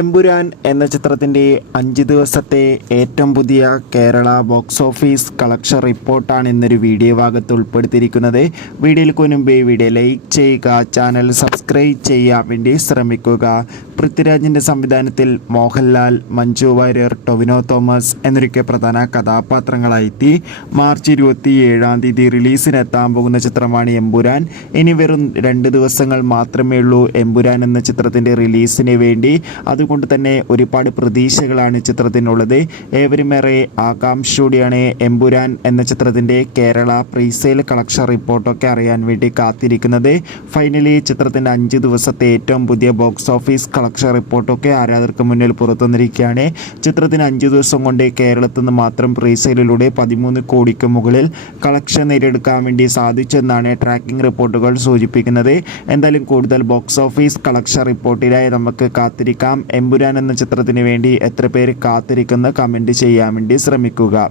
എമ്പുരാൻ എന്ന ചിത്രത്തിൻ്റെ 5 ദിവസത്തെ ഏറ്റവും പുതിയ കേരള ബോക്സ് ഓഫീസ് കളക്ഷൻ റിപ്പോർട്ടാണ് ഇന്നൊരു വീഡിയോ ഭാഗത്ത് ഉൾപ്പെടുത്തിയിരിക്കുന്നത്. വീഡിയോയിൽ മുൻപേ വീഡിയോ ലൈക്ക് ചെയ്യുക, ചാനൽ സബ്സ്ക്രൈബ് ചെയ്യാൻ വേണ്ടി ശ്രമിക്കുക. പൃഥ്വിരാജിൻ്റെ സംവിധാനത്തിൽ മോഹൻലാൽ, മഞ്ജു വാര്യർ, ടൊവിനോ തോമസ് എന്നൊക്കെ പ്രധാന കഥാപാത്രങ്ങളായി മാർച്ച് 27 റിലീസിനെത്താൻ പോകുന്ന ചിത്രമാണ് എമ്പുരാൻ. ഇനി വെറും 2 ദിവസങ്ങൾ മാത്രമേ ഉള്ളൂ എമ്പുരാൻ എന്ന ചിത്രത്തിൻ്റെ റിലീസിന് വേണ്ടി. അതുകൊണ്ട് തന്നെ ഒരുപാട് പ്രതീക്ഷകളാണ് ചിത്രത്തിനുള്ളത്. ഏവരുമേറെ ആകാംക്ഷയോടെയാണ് എമ്പുരാൻ എന്ന ചിത്രത്തിൻ്റെ കേരള പ്രീസെയിൽ കളക്ഷൻ റിപ്പോർട്ടൊക്കെ അറിയാൻ വേണ്ടി കാത്തിരിക്കുന്നത്. ഫൈനലി ചിത്രത്തിൻ്റെ 5 ദിവസത്തെ ഏറ്റവും പുതിയ ബോക്സ് ഓഫീസ് കളക്ഷൻ റിപ്പോർട്ടൊക്കെ ആരാധകർക്ക് മുന്നിൽ പുറത്തുവന്നിരിക്കുകയാണ്. ചിത്രത്തിന് 5 ദിവസം കൊണ്ട് കേരളത്തിൽ നിന്ന് മാത്രം പ്രീസെയിലൂടെ 13 കോടിക്ക് മുകളിൽ കളക്ഷൻ നേടിയെടുക്കാൻ വേണ്ടി സാധിച്ചെന്നാണ് ട്രാക്കിംഗ് റിപ്പോർട്ടുകൾ സൂചിപ്പിക്കുന്നത്. എന്തായാലും കൂടുതൽ ബോക്സ് ഓഫീസ് കളക്ഷൻ റിപ്പോർട്ടിനായി നമുക്ക് കാത്തിരിക്കാം. എമ്പുരാൻ എന്ന ചിത്രത്തിന് വേണ്ടി എത്ര പേര് കാത്തിരിക്കുന്ന കമൻറ്റ് ചെയ്യാൻ വേണ്ടി ശ്രമിക്കുക.